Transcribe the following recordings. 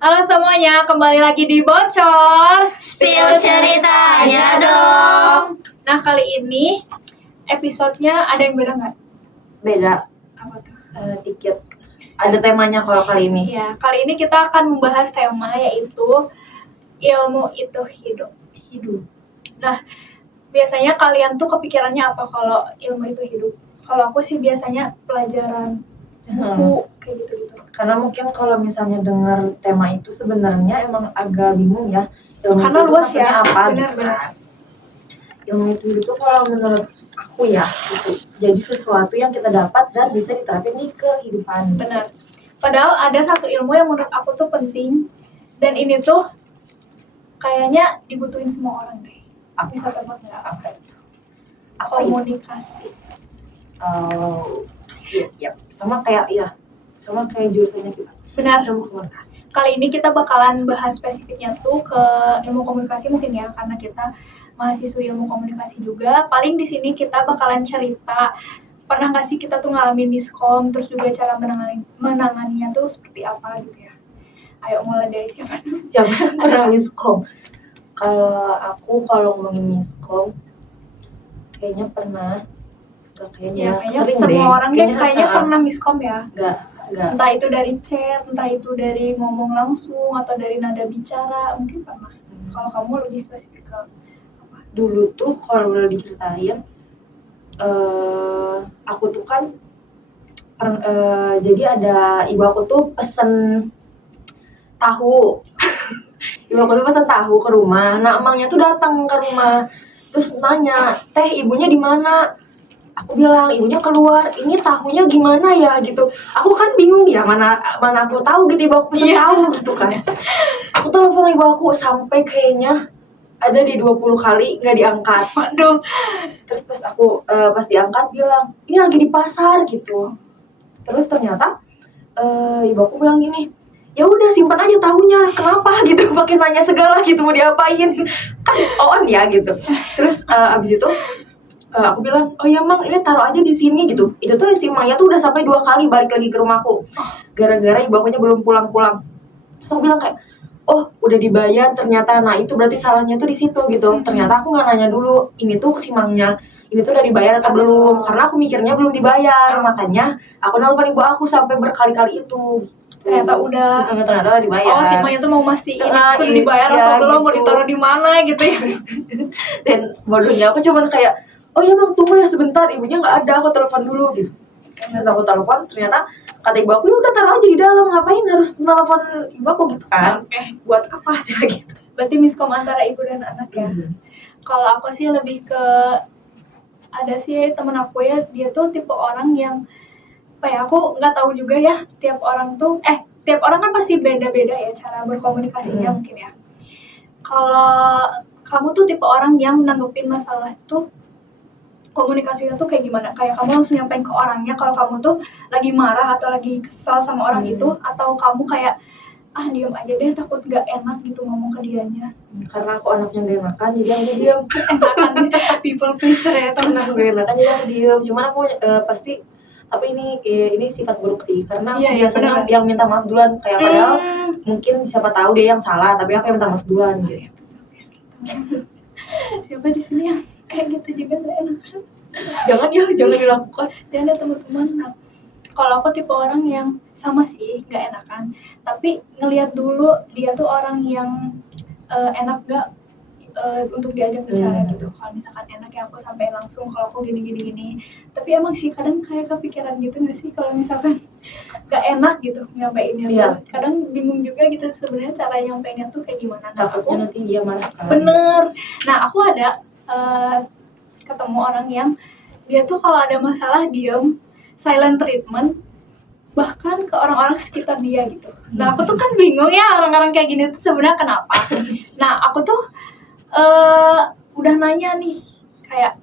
Halo semuanya, kembali lagi di Bocor Spill ceritanya dong. Nah kali ini episodenya ada yang beda nggak? Beda Apa tuh? dikit. Ada temanya kalau kali ini. Ya, kali ini kita akan membahas tema yaitu ilmu itu hidup. Nah, biasanya kalian tuh kepikirannya apa kalau ilmu itu hidup? Kalau aku sih biasanya pelajaran buku kayak gitu-gitu. Karena mungkin kalau misalnya dengar tema itu sebenarnya emang agak bingung ya. Ilmu Karena itu luas maksudnya ya, apa? benar. Gitu kan. Ilmu itu hidup kalau menurut aku ya gitu. Jadi sesuatu yang kita dapat dan bisa diterapin di kehidupan. Benar. Padahal ada satu ilmu yang menurut aku tuh penting dan ini tuh kayaknya dibutuhin semua orang deh. Bisa tebak nggak apa itu? Komunikasi. Iya. Sama kayak jurusannya kita. Benar. Ilmu komunikasi. Kali ini kita bakalan bahas spesifiknya tuh ke ilmu komunikasi mungkin ya, karena kita mahasiswa ilmu komunikasi juga. Paling di sini kita bakalan cerita pernah nggak sih kita tuh ngalamin miskom, terus juga cara menanganinya tuh seperti apa gitu ya. Ayo mulai dari siapa dulu? Siapa pernah miskom? Kalau ngomongin miskom, kayaknya pernah. Ya, kayaknya sering semua deh. orang kayaknya pernah miskom ya. Enggak. Entah itu dari chat, entah itu dari ngomong langsung atau dari nada bicara, mungkin pernah. Kalau kamu lebih spesifik ke apa? Dulu tuh kalau udah diceritain, aku tuh kan jadi ada ibu aku tuh pesen tahu. Ibu aku tuh pesen tahu ke rumah. Nah, emangnya tuh datang ke rumah. Terus nanya, "Teh, ibunya di mana?" Aku bilang, "Ibunya keluar. Ini tahunya gimana ya?" gitu. Aku kan bingung ya, mana aku tahu gitu, ibu aku pesen tahu gitu kan. Aku telepon ibu aku sampai kayaknya ada di 20 kali nggak diangkat. Waduh. Terus pas diangkat bilang, "Ini lagi di pasar," gitu. Terus ternyata ibu aku bilang gini, "Ya udah simpan aja tahunya, kenapa?" gitu, pakai nanya segala gitu, mau diapain, kan on ya gitu. Terus abis itu aku bilang, "Oh ya Mang, ini taruh aja di sini," gitu. Itu tuh si Maya tuh udah sampai 2 kali balik lagi ke rumahku, gara-gara ibu akunya belum pulang-pulang. Terus aku bilang kayak, "Oh udah dibayar ternyata." Nah itu berarti salahnya tuh di situ gitu. Ternyata aku nggak nanya dulu, ini tuh ke si Mangnya, ini tuh udah dibayar atau belum, karena aku mikirnya belum dibayar. Makanya aku nelfon ibu aku sampai berkali-kali itu. Ternyata udah dibayar. Oh, si Maya tuh mau mastiin itu ini dibayar ya, atau belum, mau gitu. ditaruh di mana gitu ya. Dan bodohnya aku cuman kayak, "Oh ya Mang, tunggu ya sebentar, ibunya nggak ada, aku telepon dulu," gitu. Terus aku telepon, ternyata kata ibu aku, "Ya udah taruh aja di dalam, ngapain harus telepon ibu aku," gitu kan. Buat apa sih gitu. Berarti miskom antara ibu dan anak ya. Kalau aku sih lebih ke ada sih temen aku ya, dia tuh tipe orang yang apa ya, aku nggak tahu juga ya, tiap orang kan pasti beda-beda ya cara berkomunikasinya mungkin ya. Kalau kamu tuh tipe orang yang nanggepin masalah itu komunikasinya tuh kayak gimana? Kayak kamu langsung nyampein ke orangnya kalau kamu tuh lagi marah atau lagi kesal sama orang itu, atau kamu kayak diam aja deh, takut nggak enak gitu ngomong ke dianya. Karena aku anaknya gak enakan, jadi aku diam. Enakan people pleaser ya temen aku. Gak enakan, jadi aku diam. Cuman aku pasti, tapi ini sifat buruk sih, karena aku biasanya yang minta maaf duluan, kayak padahal mungkin siapa tahu dia yang salah, tapi aku yang minta maaf duluan gitu. Siapa di sini yang kayak gitu juga nggak enakan? Jangan dilakukan. Jangan ya teman-teman. Nah, kalau aku tipe orang yang sama sih, nggak enakan, tapi ngelihat dulu dia tuh orang yang enak nggak untuk diajak bicara gitu. Kalau misalkan enak ya aku sampai langsung, kalau aku gini. Tapi emang sih kadang kayak kepikiran gitu nggak sih kalau misalkan nggak enak gitu nyampeinnya. Iya. Kadang bingung juga gitu sebenarnya cara nyampeinnya tuh kayak gimana. Nah, takutnya nanti dia marah kan. Bener. Nah aku ada ketemu orang yang dia tuh kalau ada masalah diem, silent treatment, bahkan ke orang-orang sekitar dia gitu. Nah aku tuh kan bingung ya, orang-orang kayak gini tuh sebenarnya kenapa. Nah aku tuh udah nanya nih, kayak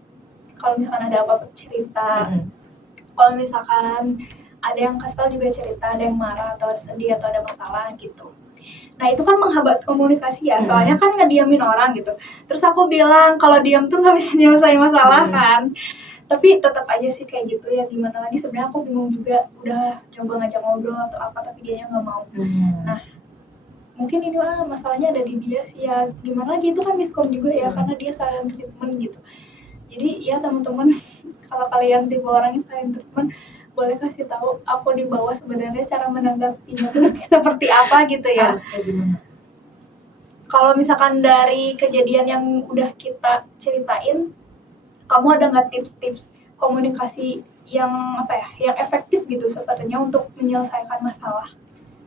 kalau misalkan ada apa-apa cerita, kalau misalkan ada yang kesal juga cerita, ada yang marah atau sedih atau ada masalah gitu. Nah itu kan menghambat komunikasi ya, soalnya kan ngediamin orang gitu. Terus aku bilang kalau diam tuh nggak bisa nyelesain masalah kan. Tapi tetap aja sih kayak gitu ya, gimana lagi, sebenarnya aku bingung juga, udah coba ngajak ngobrol atau apa tapi dianya nggak mau. Nah mungkin ini masalahnya ada di dia sih ya, gimana lagi, itu kan miskom juga ya karena dia silent treatment gitu. Jadi ya teman-teman kalau kalian tipe orang yang silent treatment, boleh kasih tahu aku di bawah sebenarnya cara menanggapinya tuh seperti apa gitu ya. Harus kayak gimana? Kalau misalkan dari kejadian yang udah kita ceritain, kamu ada nggak tips-tips komunikasi yang yang efektif gitu sebenarnya untuk menyelesaikan masalah?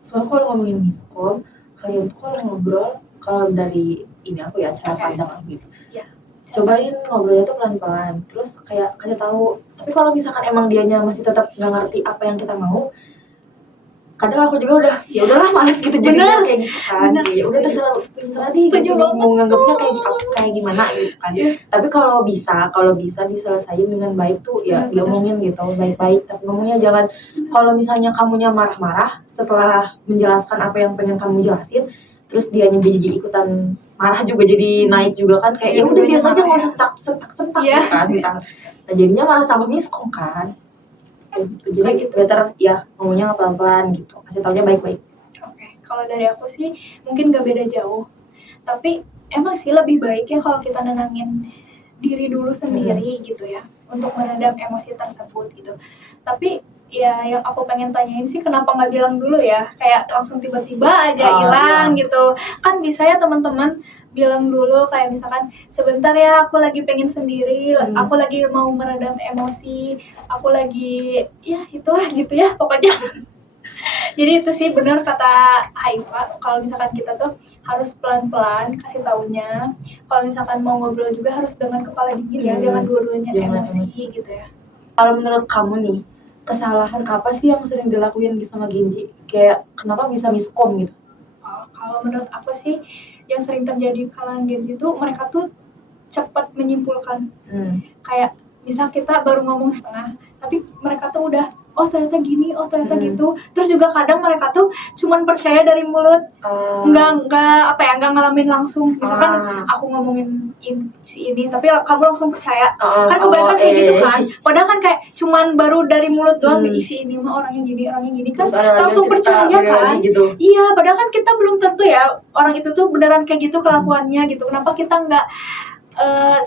Soalnya kalau ngomongin miskom, kalian tuh kalau ngobrol, kalau dari ini aku ya cara pandang aku gitu. Ya. Cobain ngobrolnya tuh pelan-pelan, terus kayak kasih tahu. Tapi kalau misalkan emang dianya masih tetap nggak ngerti apa yang kita mau, kadang aku juga udah ya udahlah males gitu jadinya kayak gitu kan. Ya udah terserah deh gitu mau nganggapnya kayak gimana gitu kan. Tapi kalau bisa diselesain dengan baik tuh ya diomongin gitu baik-baik, tapi ngomongnya jangan kalau misalnya kamunya marah-marah setelah menjelaskan apa yang pengen kamu jelasin, terus dianya jadi ikutan marah juga, jadi naik juga kan, kayak ya udah biasa aja nggak usah sentak gitu kan misalnya. Nah jadinya malah tambah miskom kan. Jadi better ya ngomongnya pelan-pelan gitu, kasih taunya baik-baik. Oke, kalau dari aku sih mungkin gak beda jauh, tapi emang sih lebih baik ya kalau kita nenangin diri dulu sendiri gitu ya, untuk meredam emosi tersebut gitu. Tapi ya yang aku pengen tanyain sih, kenapa nggak bilang dulu ya, kayak langsung tiba-tiba aja hilang gitu kan. Bisa ya teman-teman bilang dulu, kayak misalkan sebentar ya aku lagi pengen sendiri, aku lagi mau meredam emosi, aku lagi ya itulah gitu ya pokoknya. Jadi itu sih benar kata Haifa, kalau misalkan kita tuh harus pelan-pelan kasih taunya. Kalau misalkan mau ngobrol juga harus dengan kepala dingin ya, jangan dua-duanya emosi gitu ya. Kalau menurut kamu nih, kesalahan apa sih yang sering dilakuin sama Genji? Kayak kenapa bisa miskom gitu? Kalau menurut apa sih yang sering terjadi di kalangan Genji itu, mereka tuh cepat menyimpulkan. Kayak misal kita baru ngomong setengah, tapi mereka tuh udah oh ternyata gini, oh ternyata gitu. Terus juga kadang mereka tuh cuman percaya dari mulut, nggak ngalamin langsung. Misalkan aku ngomongin si ini, tapi kamu langsung percaya. Kan kebanyakan kayak gitu kan. Padahal kan kayak cuman baru dari mulut doang, isi ini mah orangnya gini kan, langsung percaya kan. Gitu. Iya, padahal kan kita belum tentu ya orang itu tuh beneran kayak gitu kelakuannya gitu. Kenapa kita nggak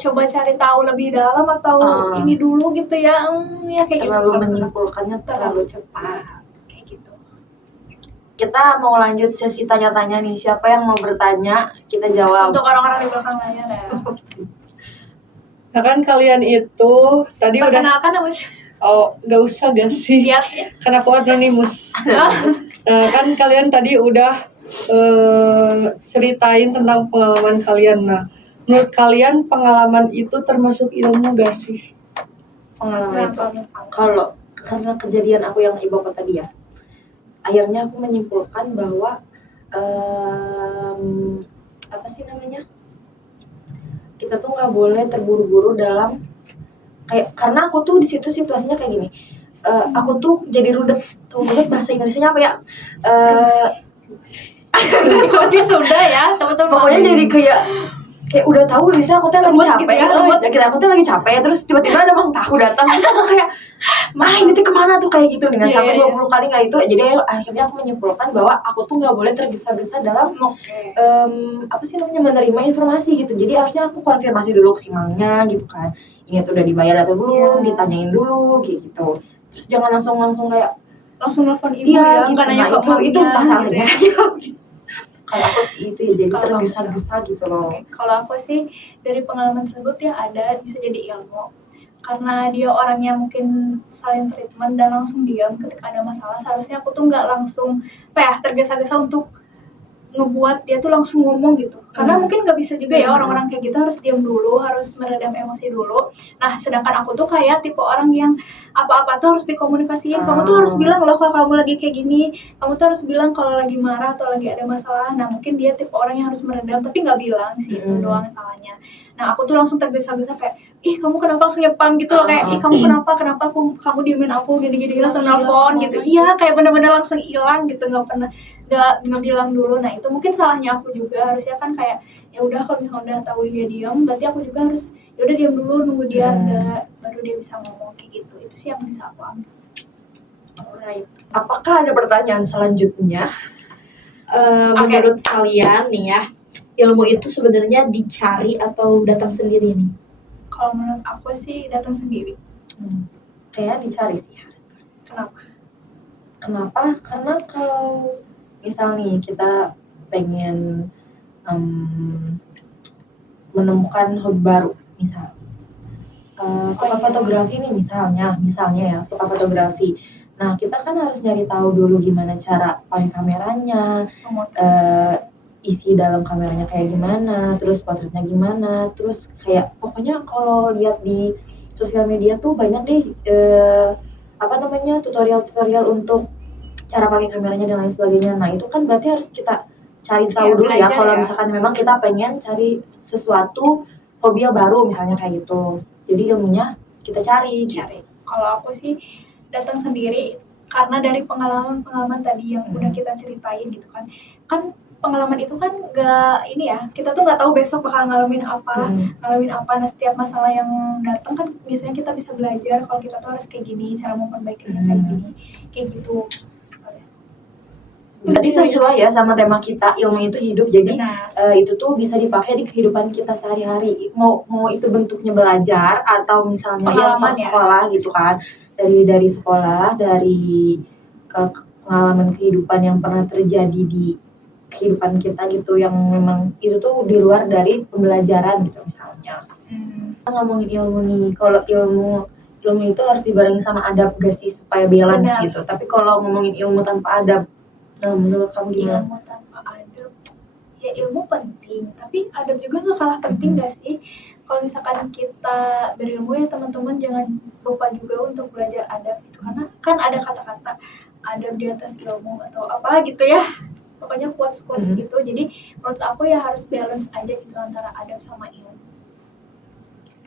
coba cari tahu lebih dalam atau ini dulu gitu ya, ya kayak terlalu gitu. Menyimpulkannya terlalu cepat kayak gitu. Kita mau lanjut sesi tanya-tanya nih, siapa yang mau bertanya kita jawab. Untuk orang-orang di belakang layar ya. Nah kan kalian itu tadi udah perkenalkan nama sih? Oh nggak usah gak sih? Biar Karena aku anonimus. Nah kan kalian tadi udah ceritain tentang pengalaman kalian. Nah menurut kalian pengalaman itu termasuk ilmu gak sih? Pengalaman itu kalau karena kejadian aku yang ibu kota tadi ya, akhirnya aku menyimpulkan bahwa apa sih namanya, kita tuh nggak boleh terburu-buru dalam kayak, karena aku tuh di situ situasinya kayak gini, aku tuh jadi rudet bahasa Indonesianya apa ya, pokoknya sudah ya teman-teman, pokoknya jadi kayak udah tahu gitu aku tuh lagi capek ya, aku tuh lagi capek, terus tiba-tiba ada Mang Tahu datang, terus aku kayak ini tuh kemana tuh kayak gitu dengan sampai 20 kali nggak itu. Jadi akhirnya aku menyimpulkan bahwa aku tuh nggak boleh tergesa-gesa dalam apa sih namanya, menerima informasi gitu. Jadi harusnya aku konfirmasi dulu ke si Mangnya gitu kan, ini tuh udah dibayar atau belum, ditanyain dulu kayak gitu. Terus jangan langsung kayak langsung nelfon ibu ya, gitu. bukan nanya ke itu masalahnya gitu. Kalau aku sih itu ya, jadi tergesa-gesa gitu loh. Kalau aku sih dari pengalaman tersebut ya ada bisa jadi ilmu, karena dia orangnya mungkin silent treatment dan langsung diam ketika ada masalah. Seharusnya aku tuh nggak langsung tergesa-gesa untuk ngebuat dia tuh langsung ngomong gitu, karena mungkin nggak bisa juga ya orang-orang kayak gitu, harus diam dulu, harus meredam emosi dulu. Nah sedangkan aku tuh kayak tipe orang yang apa-apa tuh harus dikomunikasiin. Kamu tuh harus bilang loh kalau kamu lagi kayak gini, kamu tuh harus bilang kalau lagi marah atau lagi ada masalah. Nah mungkin dia tipe orang yang harus meredam tapi nggak bilang sih, itu doang salahnya. Nah aku tuh langsung tergesa-gesa kayak kamu kenapa langsung nyepam gitu loh, kayak kamu kenapa kamu diemin aku gini-gini, langsung nelfon gitu. Iya kayak bener-bener langsung hilang gitu, nggak bilang dulu. Nah itu mungkin salahnya aku juga, harusnya kan kayak ya udah kalau misalnya udah tahu dia diam, berarti aku juga harus ya udah diam dulu, nunggu dia reda, baru dia bisa ngomong kayak gitu. Itu sih yang bisa aku ambil. Alright. Apakah ada pertanyaan selanjutnya? menurut kalian nih ya, ilmu itu sebenarnya dicari atau datang sendiri nih? Kalau menurut aku sih datang sendiri. Kayaknya dicari sih harus. Kenapa? Kenapa? Karena kalau misal nih kita pengen menemukan hobi baru, misal suka fotografi nih misalnya ya suka fotografi. Nah kita kan harus nyari tahu dulu gimana cara pakai kameranya, isi dalam kameranya kayak gimana, terus potretnya gimana, terus kayak pokoknya kalau lihat di sosial media tuh banyak deh tutorial untuk cara pakai kameranya dan lain sebagainya. Nah itu kan berarti harus kita cari tahu dulu ya belajar kalau ya. misalkan memang kita pengen cari sesuatu hobi yang baru misalnya kayak gitu. Jadi ilmunya kita cari. Kalau aku sih datang sendiri karena dari pengalaman tadi yang udah kita ceritain gitu kan. Kan pengalaman itu kan gak ini ya, kita tuh nggak tahu besok bakal ngalamin apa. Nah setiap masalah yang datang kan biasanya kita bisa belajar kalau kita tuh harus kayak gini, cara memperbaikinya kayak gini, kayak gitu. Berarti sesuai ya sama tema kita, ilmu itu hidup. Jadi Benar. itu tuh bisa dipakai di kehidupan kita sehari-hari. Mau itu bentuknya belajar atau misalnya Pengalaman ya. sekolah gitu kan. Dari sekolah, dari pengalaman kehidupan yang pernah terjadi di kehidupan kita gitu, yang memang itu tuh di luar dari pembelajaran gitu misalnya. Kita ngomongin ilmu nih, kalau ilmu itu harus dibarengi sama adab gak sih supaya balance Benar. gitu. Tapi kalau ngomongin ilmu tanpa adab, nah menurut kamu gimana? Ilmu tanpa adab, ya ilmu penting, tapi adab juga gak kalah penting gak sih? Kalau misalkan kita berilmu ya teman-teman jangan lupa juga untuk belajar adab gitu, karena kan ada kata-kata adab di atas ilmu atau apa gitu ya, pokoknya quotes gitu. Jadi menurut aku ya harus balance aja gitu antara adab sama ilmu.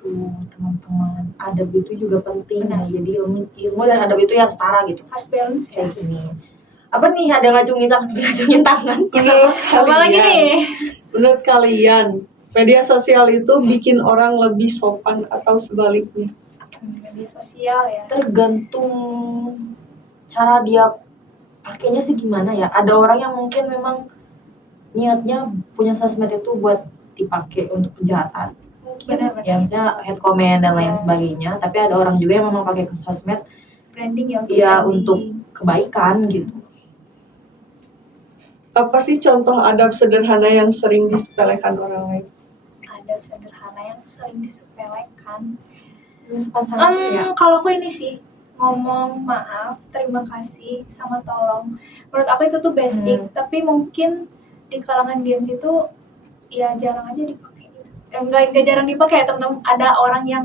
Tuh teman-teman, adab itu juga penting. Benar. Jadi ilmu dan adab itu ya setara gitu. Harus balance ya. Kayak gini. Apa nih, ada ngacungin tangan? Apa lagi nih? Menurut kalian, media sosial itu bikin orang lebih sopan atau sebaliknya? Media sosial ya. Tergantung cara dia pakainya sih gimana ya. Ada orang yang mungkin memang niatnya punya sosmed itu buat dipakai untuk kejahatan. Benar-benar. Ya misalnya head comment dan lain sebagainya. Tapi ada orang juga yang memang pakai sosmed Branding ya. ya untuk kebaikan gitu. Apa sih contoh adab sederhana yang sering disepelekan orang lain? Adab sederhana yang sering disepelekan. Sopan santun ya. Kalau aku ini sih ngomong maaf, terima kasih, sama tolong. Menurut aku itu tuh basic, tapi mungkin di kalangan Gen Z itu ya jarang aja dipakai gitu. Enggak jarang dipakai ya teman-teman. Ada orang yang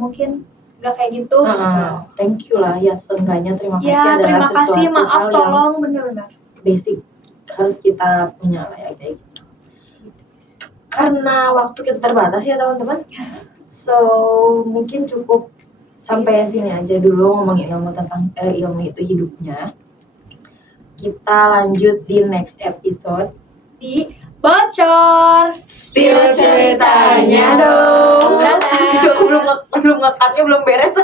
mungkin nggak kayak gitu. Thank you lah ya, seenggaknya terima kasih Ya adalah terima kasih, sesuatu maaf, hal yang tolong, benar-benar. basic harus kita punya lah ya kayak gitu. Karena waktu kita terbatas ya teman-teman, so mungkin cukup sampai sini aja dulu ngomongin ilmu tentang ilmu itu hidupnya. Kita lanjut di next episode Di bocor Spill ceritanya dong. Itu aku belum ngekatnya belum beres.